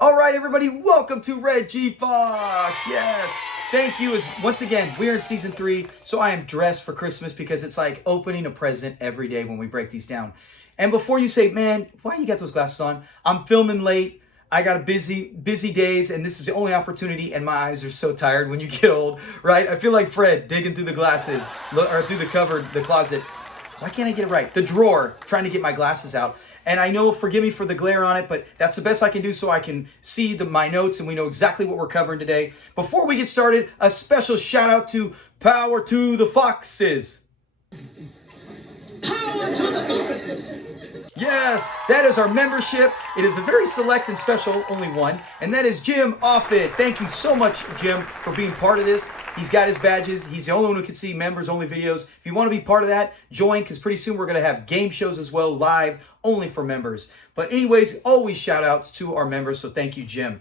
All right, everybody, welcome to Red G Fox. Yes, thank you. Once again, we're in season 3, so I am dressed for Christmas because it's like opening a present every day when we break these down. And before you say, man, why you got those glasses on? I'm filming late. I got a busy days, and this is the only opportunity, and my eyes are so tired when you get old, right? I feel like Fred digging through the glasses, or through the cupboard, the closet. Why can't I get it right? The drawer, trying to get my glasses out. And I know, forgive me for the glare on it, but that's the best I can do so I can see my notes and we know exactly what we're covering today. Before we get started, a special shout out to Power to the Foxes. Power to the Foxes. Yes, that is our membership. It is a very select and special, only one, and that is Jim Offit. Thank you so much, Jim, for being part of this. He's got his badges. He's the only one who can see members-only videos. If you want to be part of that, join, because pretty soon we're going to have game shows as well, live, only for members. But anyways, always shout-outs to our members, so thank you, Jim.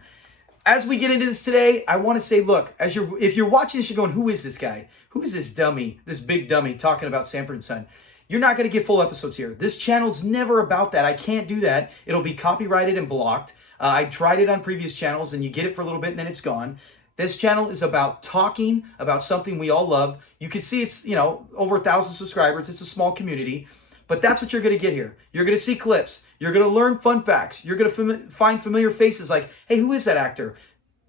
As we get into this today, I want to say, look, if you're watching this, you're going, who is this guy? Who is this dummy, this big dummy talking about Sanford & Son? You're not going to get full episodes here. This channel's never about that. I can't do that. It'll be copyrighted and blocked. I tried it on previous channels, and you get it for a little bit, and then it's gone. This channel is about talking about something we all love. You can see it's, over 1,000 subscribers. It's a small community. But that's what you're going to get here. You're going to see clips. You're going to learn fun facts. You're going to find familiar faces like, hey, who is that actor?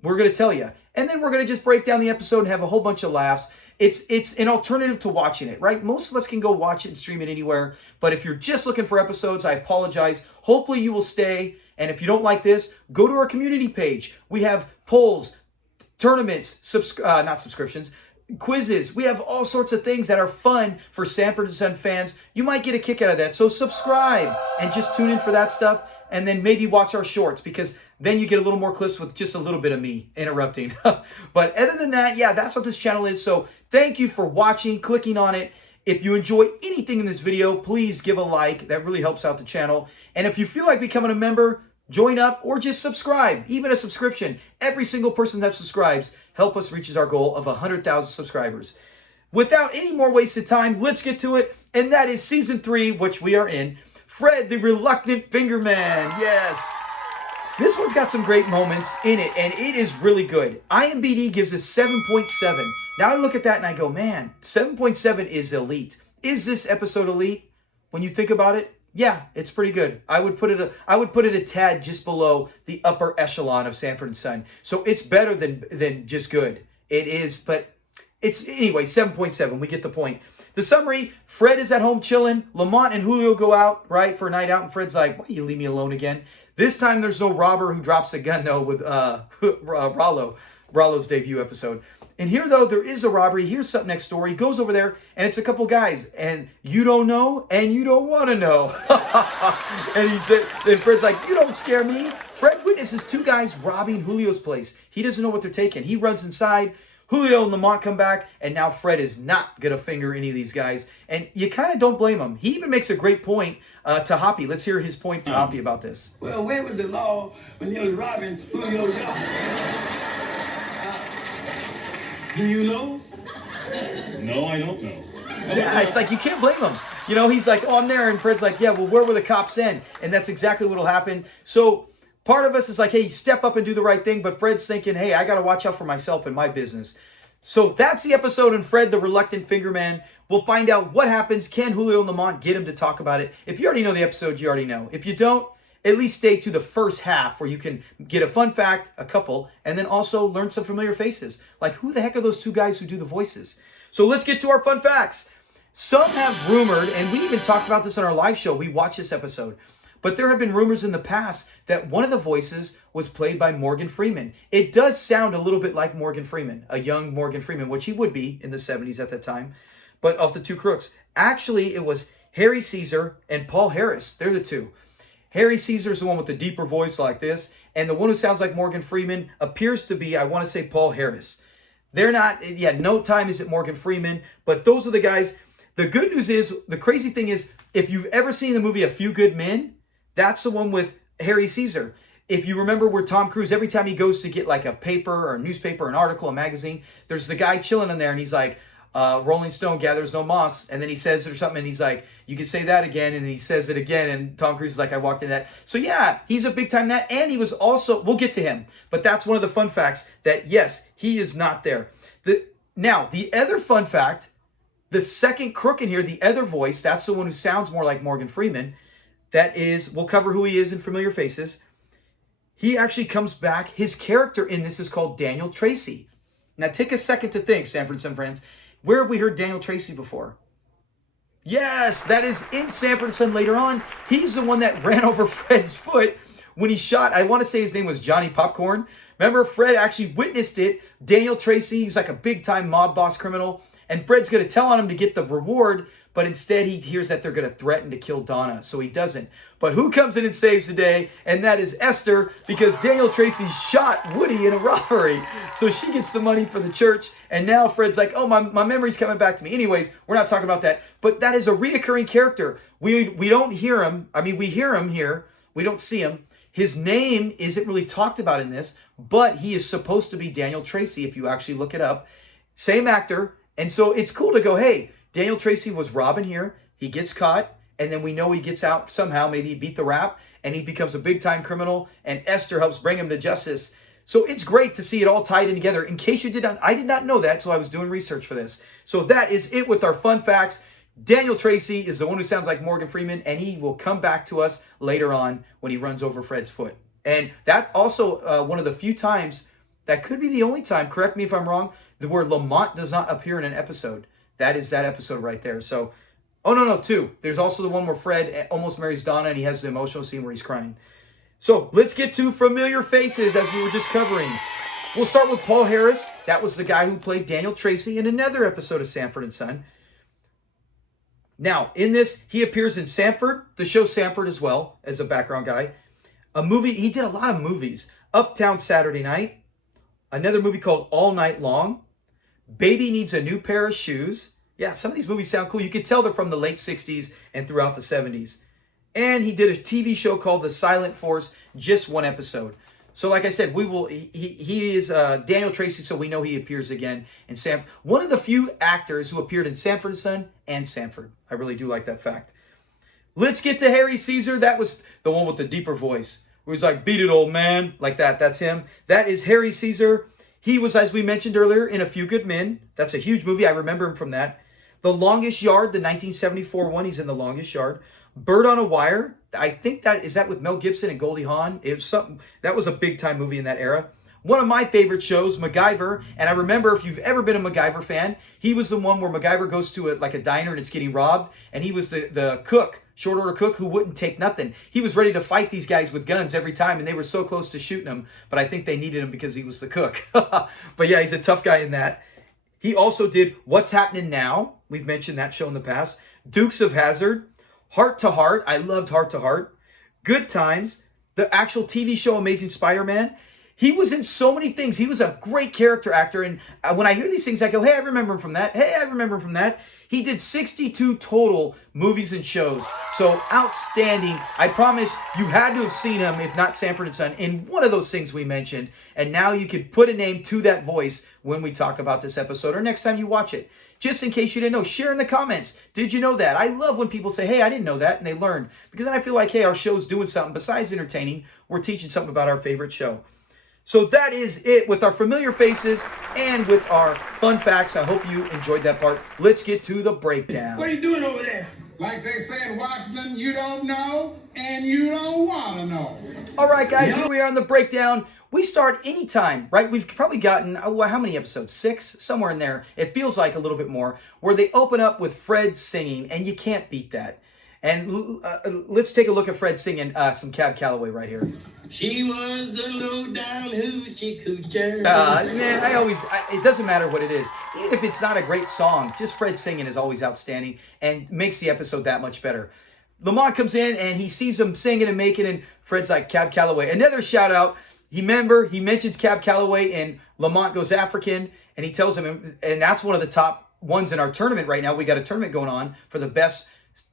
We're going to tell you. And then we're going to just break down the episode and have a whole bunch of laughs. It's an alternative to watching it, right? Most of us can go watch it and stream it anywhere. But if you're just looking for episodes, I apologize. Hopefully you will stay. And if you don't like this, go to our community page. We have polls, tournaments, not subscriptions, quizzes. We have all sorts of things that are fun for Sanford & Son fans. You might get a kick out of that. So subscribe and just tune in for that stuff. And then maybe watch our shorts, because then you get a little more clips with just a little bit of me interrupting. But other than that, yeah, that's what this channel is. So thank you for watching, clicking on it. If you enjoy anything in this video, please give a like. That really helps out the channel. And if you feel like becoming a member, join up or just subscribe. Even a subscription. Every single person that subscribes help us reach our goal of 100,000 subscribers. Without any more wasted time, let's get to it. And that is season 3, which we are in. Fred, the Reluctant Finger Man. Yes. This one's got some great moments in it, and it is really good. IMDb gives it 7.7. Now I look at that and I go, man, 7.7 is elite. Is this episode elite? When you think about it, yeah, it's pretty good. I would put it a tad just below the upper echelon of Sanford & Son. So it's better than just good. It is, but it's anyway, 7.7. We get the point. The summary, Fred is at home chilling. Lamont and Julio go out, right, for a night out, and Fred's like, why you leave me alone again? This time there's no robber who drops a gun, though, with Rollo's debut episode. And here, though, there is a robbery. Here's something next door. He goes over there, and it's a couple guys. And you don't know, and you don't want to know. And Fred's like, you don't scare me. Fred witnesses 2 guys robbing Julio's place. He doesn't know what they're taking. He runs inside. Julio and Lamont come back, and now Fred is not going to finger any of these guys. And you kind of don't blame him. He even makes a great point to Hoppy. Let's hear his point to Hoppy about this. Well, where was the law when they was robbing Julio's yard? Do you know? No, I don't know. Yeah, it's like you can't blame him. He's like, oh, I'm there. And Fred's like, yeah, well, where were the cops then? And that's exactly what will happen. So part of us is like, hey, step up and do the right thing. But Fred's thinking, hey, I got to watch out for myself and my business. So that's the episode on Fred, the Reluctant Finger Man. We'll find out what happens. Can Julio and Lamont get him to talk about it? If you already know the episode, you already know. If you don't, at least stay to the first half where you can get a fun fact, a couple, and then also learn some familiar faces. Like, who the heck are those 2 guys who do the voices? So let's get to our fun facts. Some have rumored, and we even talked about this on our live show. We watched this episode. But there have been rumors in the past that one of the voices was played by Morgan Freeman. It does sound a little bit like Morgan Freeman, a young Morgan Freeman, which he would be in the 70s at that time. But of the 2 crooks, actually it was Harry Caesar and Paul Harris. They're the 2. Harry Caesar is the one with the deeper voice like this. And the one who sounds like Morgan Freeman appears to be, I want to say, Paul Harris. They're not, no time is it Morgan Freeman. But those are the guys. The good news is, the crazy thing is, if you've ever seen the movie A Few Good Men, that's the one with Harry Caesar. If you remember where Tom Cruise, every time he goes to get like a paper or a newspaper, an article, a magazine, there's the guy chilling in there and he's like, Rolling Stone gathers no moss, and then he says it or something, and he's like, you can say that again, and then he says it again, and Tom Cruise is like, I walked in that. So yeah, he's a big time that, and he was also, we'll get to him, but that's one of the fun facts, that yes, he is not there. Now, the other fun fact, the second crook in here, the other voice, that's the one who sounds more like Morgan Freeman, that is, we'll cover who he is in Familiar Faces. He actually comes back. His character in this is called Daniel Tracy. Now take a second to think, Sanford and Son friends. Where have we heard Daniel Tracy before? Yes, that is in Sanford and Son later on. He's the one that ran over Fred's foot when he shot, I want to say his name was Johnny Popcorn. Remember, Fred actually witnessed it. Daniel Tracy, he was like a big-time mob boss criminal. And Fred's going to tell on him to get the reward, but instead he hears that they're going to threaten to kill Donna, so he doesn't. But who comes in and saves the day? And that is Esther, because Daniel Tracy shot Woody in a robbery. So she gets the money for the church, and now Fred's like, oh, my memory's coming back to me. Anyways, we're not talking about that. But that is a reoccurring character. We don't hear him. I mean, we hear him here. We don't see him. His name isn't really talked about in this, but he is supposed to be Daniel Tracy if you actually look it up. Same actor. And so it's cool to go, hey, Daniel Tracy was robbing here. He gets caught, and then we know he gets out somehow. Maybe he beat the rap, and he becomes a big-time criminal, and Esther helps bring him to justice. So it's great to see it all tied in together. In case you did not, I did not know that, so I was doing research for this. So that is it with our fun facts. Daniel Tracy is the one who sounds like Morgan Freeman, and he will come back to us later on when he runs over Fred's foot. And that also one of the few times, that could be the only time, correct me if I'm wrong, where Lamont does not appear in an episode. That is that episode right there. So, oh, no, two. There's also the one where Fred almost marries Donna, and he has the emotional scene where he's crying. So let's get to Familiar Faces, as we were just covering. We'll start with Paul Harris. That was the guy who played Daniel Tracy in another episode of Sanford and Son. Now, in this, he appears in Sanford, the show Sanford as well, as a background guy. A movie, he did a lot of movies. Uptown Saturday Night. Another movie called All Night Long. Baby Needs a New Pair of Shoes. Yeah, some of these movies sound cool. You could tell they're from the late 60s and throughout the 70s. And he did a TV show called The Silent Force, just one episode. So like I said, he is Daniel Tracy, so we know he appears again in Sanford. One of the few actors who appeared in Sanford and Son and Sanford. I really do like that fact. Let's get to Harry Caesar. That was the one with the deeper voice, where he's like, beat it, old man, like that. That's him. That is Harry Caesar. He was, as we mentioned earlier, in A Few Good Men. That's a huge movie. I remember him from that. The Longest Yard, the 1974 one. He's in The Longest Yard. Bird on a Wire. I think that is that with Mel Gibson and Goldie Hawn. It was something that was a big time movie in that era. One of my favorite shows, MacGyver. And I remember, if you've ever been a MacGyver fan, he was the one where MacGyver goes to a diner and it's getting robbed, and he was the cook, short order cook, who wouldn't take nothing. He was ready to fight these guys with guns every time, and they were so close to shooting him, but I think they needed him because he was the cook. But yeah, he's a tough guy in that. He also did What's Happening Now. We've mentioned that show in the past. Dukes of Hazzard. Heart to Heart. I loved Heart to Heart. Good Times. The actual TV show Amazing Spider-Man. He was in so many things. He was a great character actor. And when I hear these things, I go, hey, I remember him from that. Hey, I remember him from that. He did 62 total movies and shows. So outstanding. I promise you had to have seen him, if not Sanford and Son, in one of those things we mentioned. And now you can put a name to that voice when we talk about this episode or next time you watch it. Just in case you didn't know, share in the comments. Did you know that? I love when people say, hey, I didn't know that, and they learned. Because then I feel like, hey, our show's doing something. Besides entertaining, we're teaching something about our favorite show. So that is it with our Familiar Faces and with our fun facts. I hope you enjoyed that part. Let's get to the breakdown. What are you doing over there? Like they say in Washington, you don't know and you don't want to know. All right, guys, here we are on the breakdown. We start anytime, right? We've probably gotten, how many episodes? 6? Somewhere in there. It feels like a little bit more, where they open up with Fred singing, and you can't beat that. And let's take a look at Fred singing some Cab Calloway right here. She was a low-down hoochie coocher. Man, it doesn't matter what it is. Even if it's not a great song, just Fred singing is always outstanding and makes the episode that much better. Lamont comes in and he sees him singing and making, and Fred's like, Cab Calloway. Another shout out. He mentions Cab Calloway, and Lamont goes African, and he tells him, and that's one of the top ones in our tournament right now. We got a tournament going on for the best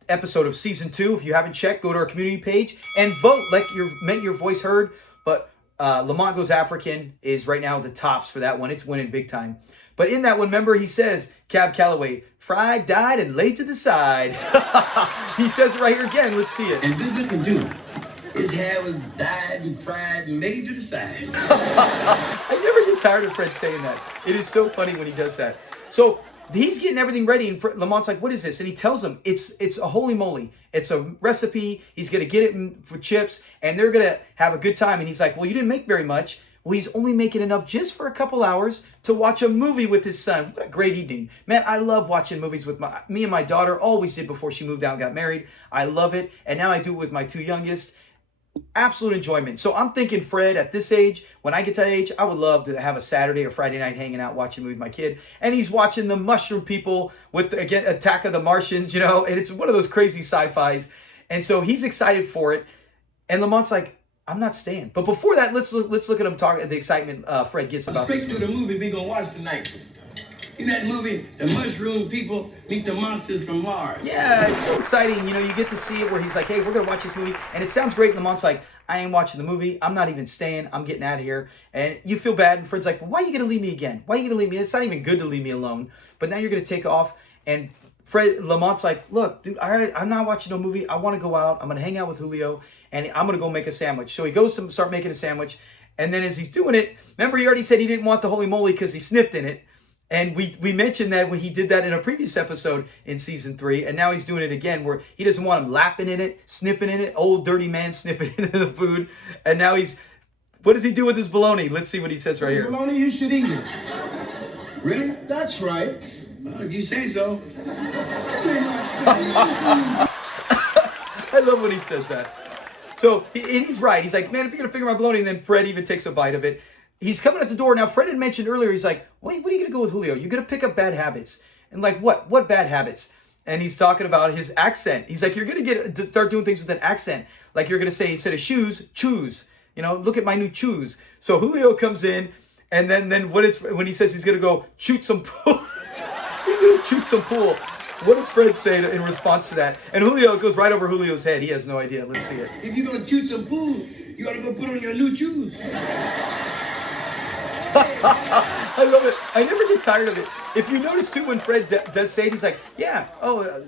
episode of season 2. If you haven't checked, go to our community page and vote. Make your voice heard. But Lamont Goes African is right now the tops for that one. It's winning big time. But in that one, remember, he says, Cab Calloway, fried, dyed, and laid to the side. He says it right here again. Let's see it. And good looking dude. His hair was dyed and fried and made to the side. I never get tired of Fred saying that. It is so funny when he does that. So he's getting everything ready, and Lamont's like, what is this? And he tells him, it's a holy moly. It's a recipe. He's going to get it for chips, and they're going to have a good time. And he's like, well, you didn't make very much. Well, he's only making enough just for a couple hours to watch a movie with his son. What a great evening. Man, I love watching movies with me and my daughter. Always did before she moved out and got married. I love it. And now I do it with my two youngest. Absolute enjoyment. So I'm thinking Fred at this age, when I get to that age, I would love to have a Saturday or Friday night hanging out watching a movie with my kid. And he's watching the Mushroom People with, again, Attack of the Martians, you know, and it's one of those crazy sci-fis. And so he's excited for it. And Lamont's like, I'm not staying. But before that, let's look at him talk at the excitement Fred gets about Straight this to the movie we gonna watch tonight. In that movie, the mushroom people meet the monsters from Mars. Yeah, it's so exciting. You know, you get to see it where he's like, hey, we're going to watch this movie. And it sounds great. And Lamont's like, I ain't watching the movie. I'm not even staying. I'm getting out of here. And you feel bad. And Fred's like, well, why are you going to leave me again? Why are you going to leave me? It's not even good to leave me alone. But now you're going to take off. And Lamont's like, look, dude, I'm not watching no movie. I want to go out. I'm going to hang out with Julio. And I'm going to go make a sandwich. So he goes to start making a sandwich. And then as he's doing it, remember he already said he didn't want the holy moly because he sniffed in it. And we mentioned that when he did that in a previous episode in season 3, and now he's doing it again where he doesn't want him lapping in it, sniffing in it, old dirty man sniffing into the food. And now what does he do with his bologna? Let's see what he says right here. Bologna, you should eat it. Really? That's right. Well, if you say so. I love when he says that. So he's right. He's like, man, if you're going to figure my bologna, and then Fred even takes a bite of it. He's coming at the door. Now, Fred had mentioned earlier, he's like, what are you going to go with Julio? You're going to pick up bad habits. And like, what? What bad habits? And he's talking about his accent. He's like, you're going to start doing things with an accent. Like you're going to say, instead of shoes, choose. You know, look at my new shoes. So Julio comes in, and then when he says he's going to go shoot some pool, he's going to shoot some pool. What does Fred say in response to that? And Julio goes right over Julio's head. He has no idea. Let's see it. If you're gonna shoot some pool, you gotta go put on your new shoes. I love it. I never get tired of it. If you notice too, when Fred does say it, he's like, yeah,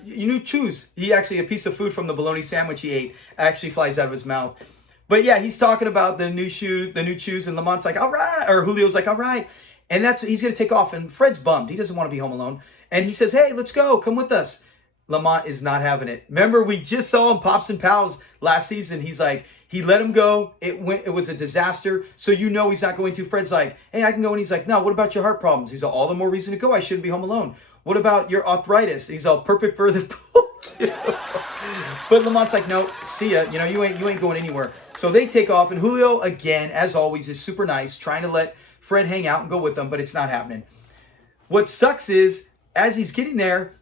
you new shoes. He actually, a piece of food from the bologna sandwich he ate actually flies out of his mouth. But yeah, he's talking about the new shoes, and Lamont's like, all right, or Julio's like, all right. And he's going to take off, and Fred's bummed. He doesn't want to be home alone. And he says, hey, let's go. Come with us. Lamont is not having it. Remember, we just saw him Pops and Pals last season. He's like, he let him go. It was a disaster. So you know he's not going to. Fred's like, hey, I can go. And he's like, no, what about your heart problems? He's all the more reason to go. I shouldn't be home alone. What about your arthritis? He's all perfect for the pool. But Lamont's like, no, see ya. You know, you ain't going anywhere. So they take off. And Julio, again, as always, is super nice, trying to let Fred hang out and go with them, but it's not happening. What sucks is, as he's getting there,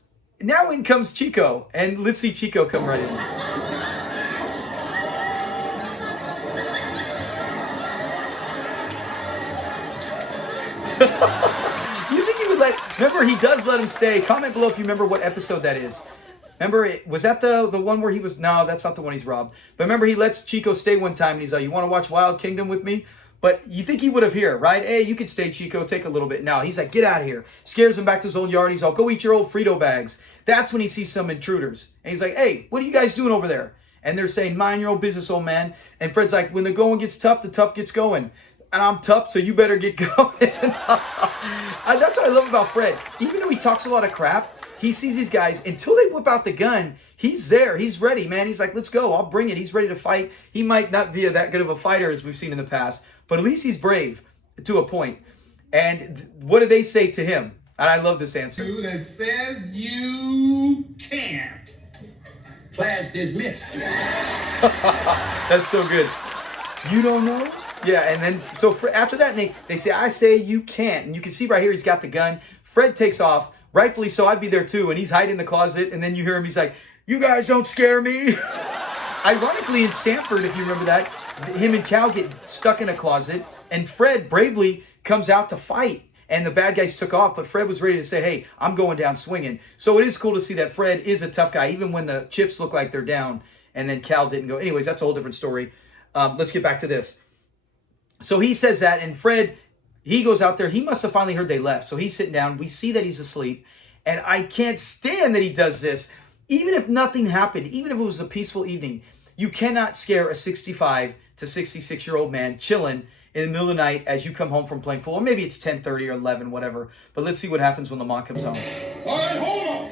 now in comes Chico. And let's see Chico come right in. You think he would remember, he does let him stay. Comment below if you remember what episode that is. Remember, was that the one where he was, no, that's not the one he's robbed. But remember, he lets Chico stay one time, and he's like, you want to watch Wild Kingdom with me? But you think he would have here, right? Hey, you could stay, Chico, take a little bit. No, he's like, get out of here. Scares him back to his own yard. He's all, go eat your old Frito bags. That's when he sees some intruders. And he's like, hey, what are you guys doing over there? And they're saying, mind your own business, old man. And Fred's like, when the going gets tough, the tough gets going. And I'm tough, so you better get going. That's what I love about Fred. Even though he talks a lot of crap, he sees these guys, until they whip out the gun, he's there. He's ready, man. He's like, let's go. I'll bring it. He's ready to fight. He might not be that good of a fighter as we've seen in the past, but at least he's brave to a point. And what do they say to him? And I love this answer. That says you can't. Class dismissed. That's so good. You don't know? Yeah, and then, so after that, they say, I say you can't. And you can see right here, he's got the gun. Fred takes off. Rightfully so, I'd be there too. And he's hiding in the closet. And then you hear him, he's like, you guys don't scare me. Ironically, in Sanford, if you remember that, him and Cal get stuck in a closet. And Fred bravely comes out to fight. And the bad guys took off. But Fred was ready to say, hey, I'm going down swinging. So it is cool to see that Fred is a tough guy, even when the chips look like they're down. And then Cal didn't go. Anyways, that's a whole different story. Let's get back to this. So he says that, and Fred he goes out there. He must have finally heard they left. So he's sitting down. We see that he's asleep. And I can't stand that he does this. Even if nothing happened, even if it was a peaceful evening, you cannot scare a 65 to 66-year-old man chilling in the middle of the night as you come home from playing pool. Or maybe it's 10:30 or 11, whatever. But let's see what happens when Lamont comes home. All right, hold on.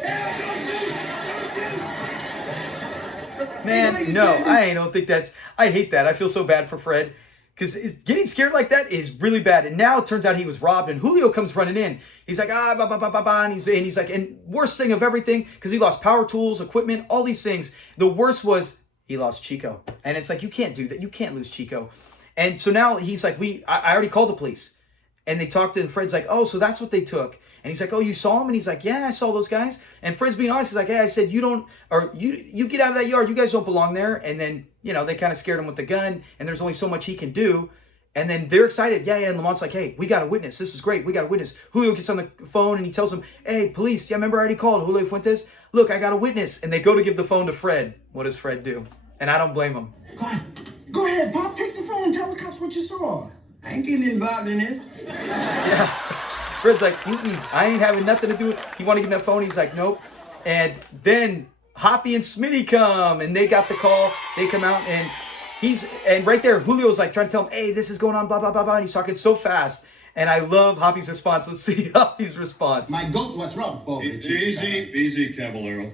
Man, no, I don't think that's... I hate that. I feel so bad for Fred. Because getting scared like that is really bad. And now it turns out he was robbed. And Julio comes running in. He's like, bah, bah, bah, bah, bah. And he's like, and worst thing of everything, because he lost power tools, equipment, all these things. The worst was he lost Chico. And it's like, you can't do that. You can't lose Chico. And so now he's like, I already called the police. And they talked to him. Fred's like, oh, so that's what they took. And he's like, oh, you saw him? And he's like, yeah, I saw those guys. And Fred's being honest. He's like, hey, I said, you get out of that yard. You guys don't belong there. And then, they kind of scared him with the gun. And there's only so much he can do. And then they're excited. Yeah. And Lamont's like, hey, we got a witness. This is great. We got a witness. Julio gets on the phone and he tells him, hey, police. Yeah, remember I already called Julio Fuentes. Look, I got a witness. And they go to give the phone to Fred. What does Fred do? And I don't blame him. Go ahead, Pop. Take the phone. Tell the cops what you saw. I ain't getting involved in this. Yeah. Fred's like, I ain't having nothing to do with it. He wanted to get that phone. He's like, nope. And then Hoppy and Smitty come and they got the call. They come out and right there, Julio's like trying to tell him, hey, this is going on, blah, blah, blah, blah. And he's talking so fast. And I love Hoppy's response. Let's see Hoppy's response. My goat was robbed, boy. Easy, Caballero.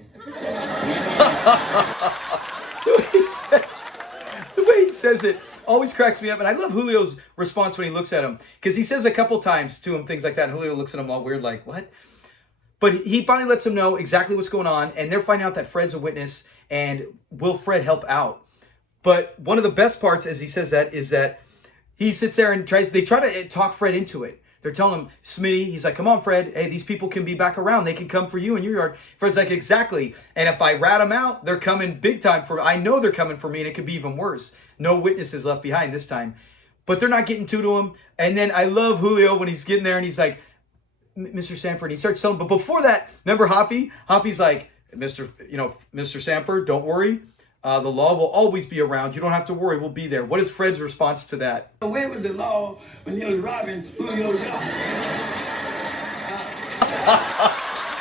The way he says it always cracks me up. And I love Julio's response when he looks at him. Because he says a couple times to him things like that. And Julio looks at him all weird like, what? But he finally lets him know exactly what's going on. And they're finding out that Fred's a witness. And will Fred help out? But one of the best parts, as he says that, is that he sits there and they try to talk Fred into it. They're telling him, Smitty, he's like, come on, Fred. Hey, these people can be back around. They can come for you in your yard. Fred's like, exactly. And if I rat them out, they're coming big time for me. I know they're coming for me, and it could be even worse. No witnesses left behind this time. But they're not getting to him. And then I love Julio when he's getting there, and he's like, Mr. Sanford. And he starts telling him. But before that, remember Hoppy? Hoppy's like, Mr. Sanford, don't worry. The law will always be around. You don't have to worry. We'll be there. What is Fred's response to that? Where was the law when they was robbing Julio's yard?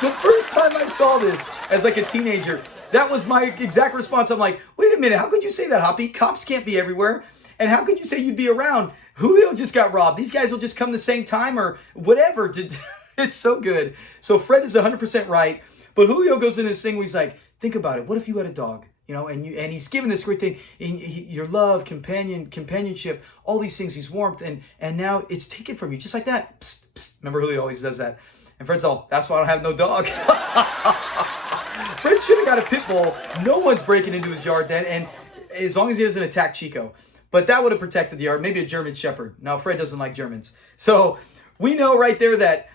The first time I saw this as like a teenager, that was my exact response. I'm like, wait a minute. How could you say that, Hoppy? Cops can't be everywhere. And how could you say you'd be around? Julio just got robbed. These guys will just come the same time or whatever. It's so good. So Fred is 100% right. But Julio goes in this thing where he's like, think about it. What if you had a dog? And he's given this great thing, your love, companionship, all these things, he's warmth, and now it's taken from you, just like that. Psst, psst. Remember, Julio always does that. And Fred's all, that's why I don't have no dog. Fred should have got a pit bull. No one's breaking into his yard then, and as long as he doesn't attack Chico. But that would have protected the yard. Maybe a German Shepherd. Now, Fred doesn't like Germans. So we know right there that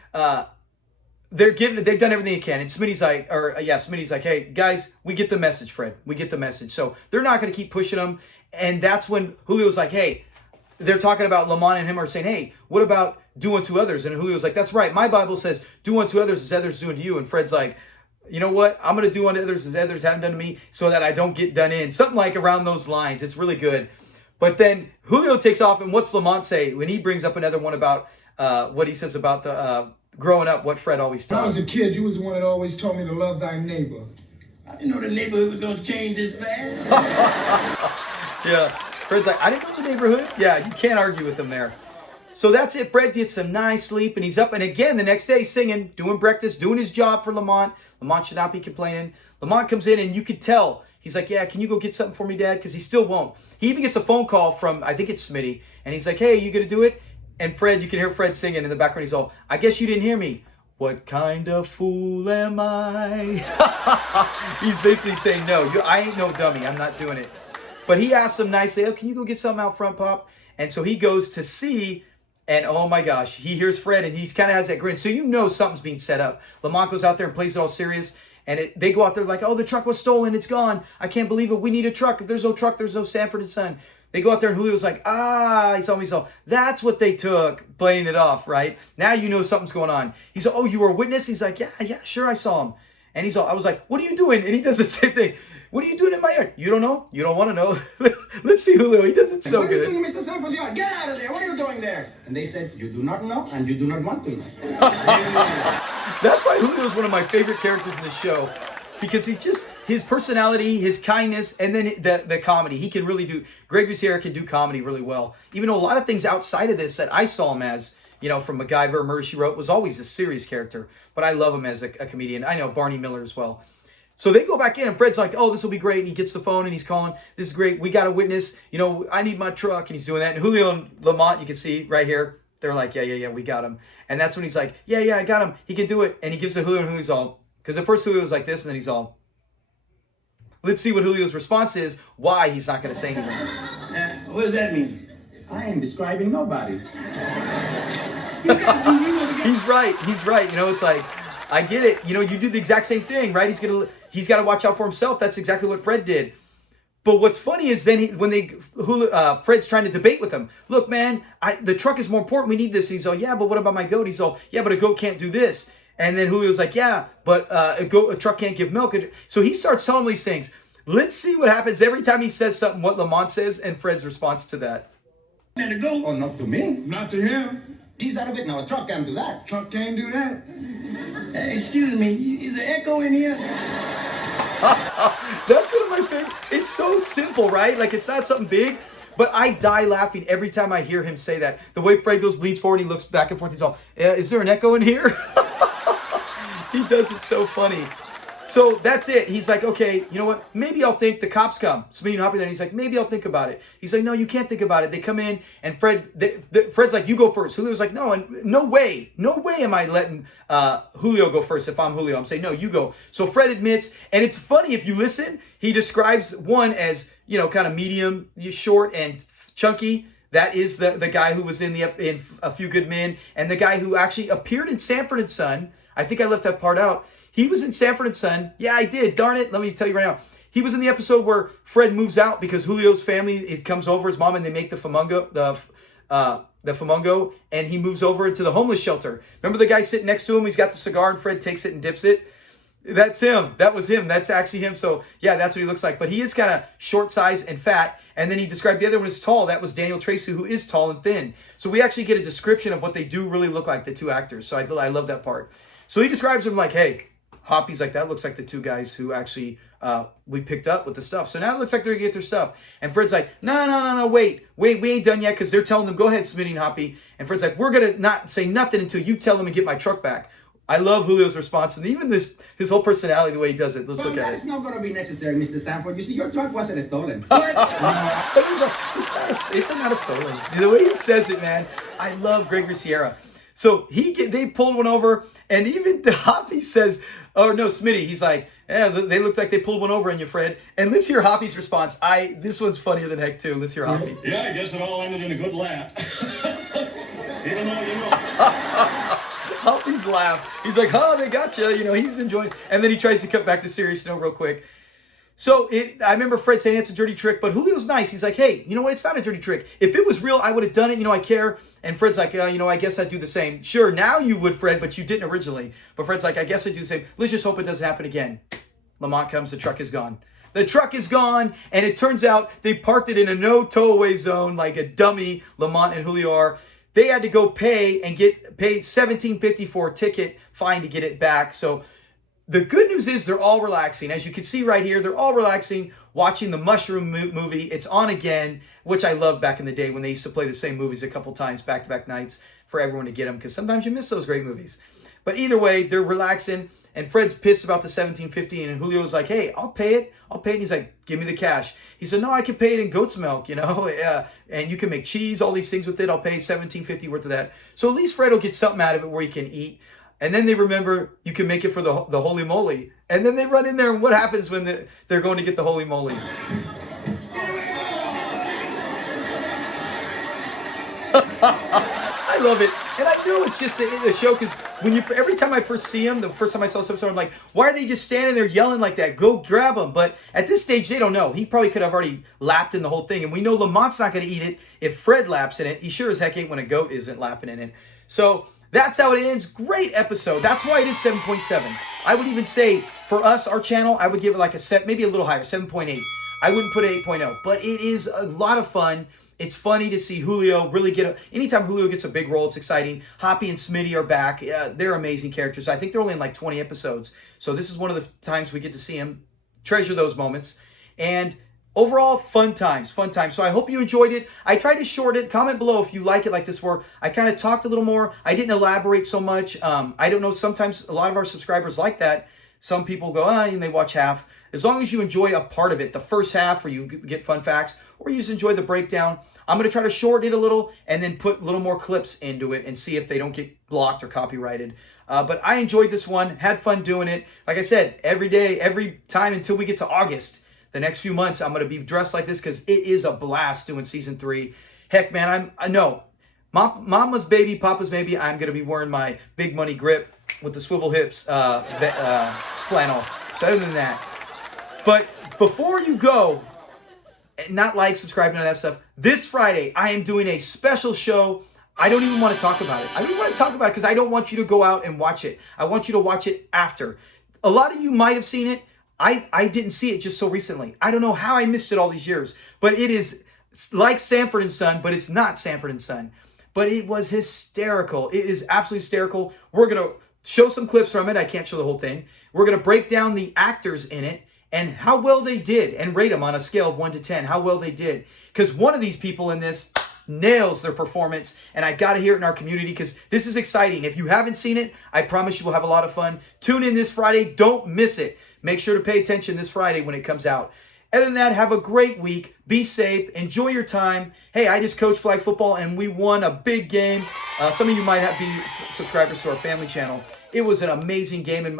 they've done everything they can. And Smitty's like, hey, guys, we get the message, Fred. We get the message. So they're not going to keep pushing them. And that's when Julio's like, hey, they're talking about Lamont and him are saying, hey, what about do unto others? And Julio's like, that's right. My Bible says, do unto others as others do unto you. And Fred's like, you know what? I'm going to do unto others as others haven't done to me so that I don't get done in. Something like around those lines. It's really good. But then Julio takes off. And what's Lamont say when he brings up another one about what he says about the growing up, what Fred always When I tells. was a kid, you was the one that always told me to love thy neighbor. I didn't know the neighborhood was going to change this fast. Yeah. Fred's like, I didn't know the neighborhood. Yeah, you can't argue with them there. So that's it. Fred gets some nice sleep, and he's up. And again, the next day, singing, doing breakfast, doing his job for Lamont. Lamont should not be complaining. Lamont comes in, and you could tell. He's like, yeah, can you go get something for me, Dad? Because he still won't. He even gets a phone call from, I think it's Smitty. And he's like, hey, you going to do it? And Fred, you can hear Fred singing in the background. He's all, I guess you didn't hear me. What kind of fool am I? He's basically saying, no, I ain't no dummy. I'm not doing it. But he asks him nicely, oh, can you go get something out front, Pop? And so he goes to see, and oh my gosh, he hears Fred, and he kind of has that grin. So you know something's being set up. Lamont goes out there and plays it all serious. And they go out there like, oh, the truck was stolen. It's gone. I can't believe it. We need a truck. If there's no truck, there's no Sanford and Son. They go out there and Julio's like, he saw me. So that's what they took, playing it off, right? Now you know something's going on. He's like, oh, you were a witness? He's like, yeah, sure, I saw him. And he's all, I was like, what are you doing? And he does the same thing. What are you doing in my yard? You don't know? You don't want to know? Let's see Julio. He does it so What are you good. doing in Mr. Sanford's yard? Get out of there. What are you doing there? And they said, you do not know and you do not want to know. That's why Julio is one of my favorite characters in the show, because he just, his personality, his kindness, and then the comedy. He can really do, Greg Lucier can do comedy really well. Even though a lot of things outside of this that I saw him as, you know, from MacGyver, Murder, She Wrote, was always a serious character. But I love him as a comedian. I know Barney Miller as well. So they go back in and Fred's like, oh, this will be great. And he gets the phone and he's calling. This is great. We got a witness. You know, I need my truck. And he's doing that. And Julio and Lamont, you can see right here, they're like, yeah, we got him. And that's when he's like, yeah, I got him. He can do it. And he gives it to Julio, and Julio's all, because at first Julio was like this, and then he's all. Let's see what Julio's response is, why he's not going to say anything. What does that mean? I am describing nobody. He's right. You know, it's like, I get it. You know, you do the exact same thing, right? He's got to watch out for himself. That's exactly what Fred did. But what's funny is then Fred's trying to debate with him. Look, man, the truck is more important. We need this. And he's all, yeah, but what about my goat? He's all, yeah, but a goat can't do this. And then Julio's like, yeah, but a truck can't give milk. So he starts telling him these things. Let's see what happens every time he says something, what Lamont says, and Fred's response to that. And a goat? Oh, not to me. Not to him. He's out of it now. A truck can't do that. Truck can't do that. Excuse me, is there echo in here? That's one of my favorites. It's so simple, right? Like, it's not something big, but I die laughing every time I hear him say that. The way Fred leans forward, he looks back and forth. He's all, is there an echo in here? He does it so funny. So that's it. He's like, okay, you know what? Maybe I'll think. The cops come. Smitty and Hoppy then. He's like, maybe I'll think about it. He's like, no, you can't think about it. They come in and Fred's like, you go first. Julio's like, no, and no way am I letting Julio go first if I'm Julio. I'm saying, no, you go. So Fred admits, and it's funny if you listen, he describes one as, you know, kind of medium, short, and chunky. That is the guy who was in A Few Good Men, and the guy who actually appeared in Sanford and Son. I think I left that part out. He was in Sanford and Son. Yeah, I did. Darn it. Let me tell you right now. He was in the episode where Fred moves out because Julio's family comes over, his mom, and they make the famongo, and he moves over into the homeless shelter. Remember the guy sitting next to him? He's got the cigar, and Fred takes it and dips it. That's him. That was him. That's actually him. So, yeah, that's what he looks like. But he is kind of short size and fat. And then he described the other one as tall. That was Daniel Tracy, who is tall and thin. So we actually get a description of what they do really look like, the two actors. So I love that part. So he describes them like, hey, Hoppy's like, that looks like the two guys who actually we picked up with the stuff. So now it looks like they're going to get their stuff. And Fred's like, no, wait, we ain't done yet, because they're telling them, go ahead, Smitty and Hoppy. And Fred's like, we're going to not say nothing until you tell them and get my truck back. I love Julio's response, and even his whole personality, the way he does it. Let's look at it. That's not going to be necessary, Mr. Sanford. You see, your truck wasn't stolen. It's not a stolen. The way he says it, man, I love Greg Sierra. So they pulled one over, and even the Hoppy says, oh no, Smitty, he's like, yeah, they looked like they pulled one over on you, Fred. And let's hear Hoppy's response. This one's funnier than heck too. Let's hear Hoppy. Yeah, I guess it all ended in a good laugh. Even though, you know. Hoppy's laugh. He's like, oh, they got you. You know, he's enjoying. And then he tries to cut back to serious note real quick. So I remember Fred saying it's a dirty trick, but Julio's nice. He's like, hey, you know what? It's not a dirty trick. If it was real, I would have done it. You know, I care. And Fred's like, you know, I guess I'd do the same. Sure, now you would, Fred, but you didn't originally. But Fred's like, I guess I'd do the same. Let's just hope it doesn't happen again. Lamont comes. The truck is gone. The truck is gone, and it turns out they parked it in a no tow-away zone like a dummy, Lamont and Julio are. They had to go pay and get paid $17.50 for a ticket fine to get it back. So the good news is they're all relaxing. As you can see right here, they're all relaxing, watching the Mushroom movie. It's on again, which I loved back in the day when they used to play the same movies a couple times, back-to-back nights, for everyone to get them, because sometimes you miss those great movies. But either way, they're relaxing, and Fred's pissed about the $17.50, and Julio's like, hey, I'll pay it. And he's like, give me the cash. He said, no, I can pay it in goat's milk, you know, and you can make cheese, all these things with it. I'll pay $17.50 worth of that. So at least Fred will get something out of it where he can eat. And then they remember you can make it for the holy moly. And then they run in there, and what happens when they're going to get the holy moly? I love it. And I know it's just the show, because every time I first see him, the first time I saw this episode, I'm like, why are they just standing there yelling like that? Go grab him. But at this stage, they don't know. He probably could have already lapped in the whole thing. And we know Lamont's not going to eat it if Fred laps in it. He sure as heck ain't when a goat isn't lapping in it. So that's how it ends. Great episode. That's why it is 7.7. I would even say for us, our channel, I would give it like a set, maybe a little higher, 7.8. I wouldn't put 8.0, but it is a lot of fun. It's funny to see Julio really anytime Julio gets a big role, it's exciting. Hoppy and Smitty are back. They're amazing characters. I think they're only in like 20 episodes. So this is one of the times we get to see him. Treasure those moments. And overall, fun times, fun times. So I hope you enjoyed it. I tried to short it. Comment below if you like it like this, where I kind of talked a little more. I didn't elaborate so much. I don't know, sometimes a lot of our subscribers like that. Some people go, and they watch half. As long as you enjoy a part of it, the first half where you get fun facts, or you just enjoy the breakdown, I'm going to try to shorten it a little and then put a little more clips into it and see if they don't get blocked or copyrighted. But I enjoyed this one, had fun doing it. Like I said, every day, every time until we get to August, the next few months, I'm going to be dressed like this because it is a blast doing season 3. Heck, man, I know. Mama's baby, Papa's baby, I'm going to be wearing my big money grip with the swivel hips flannel. So other than that. But before you go, not like, subscribe, none of that stuff, this Friday, I am doing a special show. I don't even want to talk about it. I don't even want to talk about it because I don't want you to go out and watch it. I want you to watch it after. A lot of you might have seen it. I didn't see it just so recently. I don't know how I missed it all these years. But it is like Sanford and Son, but it's not Sanford and Son. But it was hysterical. It is absolutely hysterical. We're going to show some clips from it. I can't show the whole thing. We're going to break down the actors in it and how well they did and rate them on a scale of 1 to 10, how well they did. Because one of these people in this nails their performance, and I got to hear it in our community because this is exciting. If you haven't seen it, I promise you will have a lot of fun. Tune in this Friday. Don't miss it. Make sure to pay attention this Friday when it comes out. Other than that, have a great week. Be safe. Enjoy your time. Hey, I just coached flag football, and we won a big game. Some of you might be subscribers to our family channel. It was an amazing game, and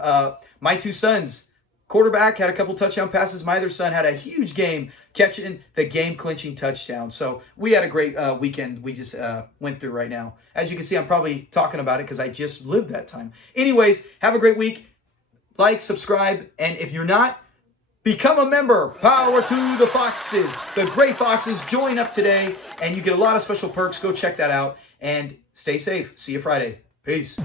my two sons, quarterback had a couple touchdown passes. My other son had a huge game catching the game-clinching touchdown. So we had a great weekend we just went through right now. As you can see, I'm probably talking about it because I just lived that time. Anyways, have a great week. Like, subscribe, and if you're not, become a member. Power to the Foxes. The Great Foxes. Join up today, and you get a lot of special perks. Go check that out, and stay safe. See you Friday. Peace.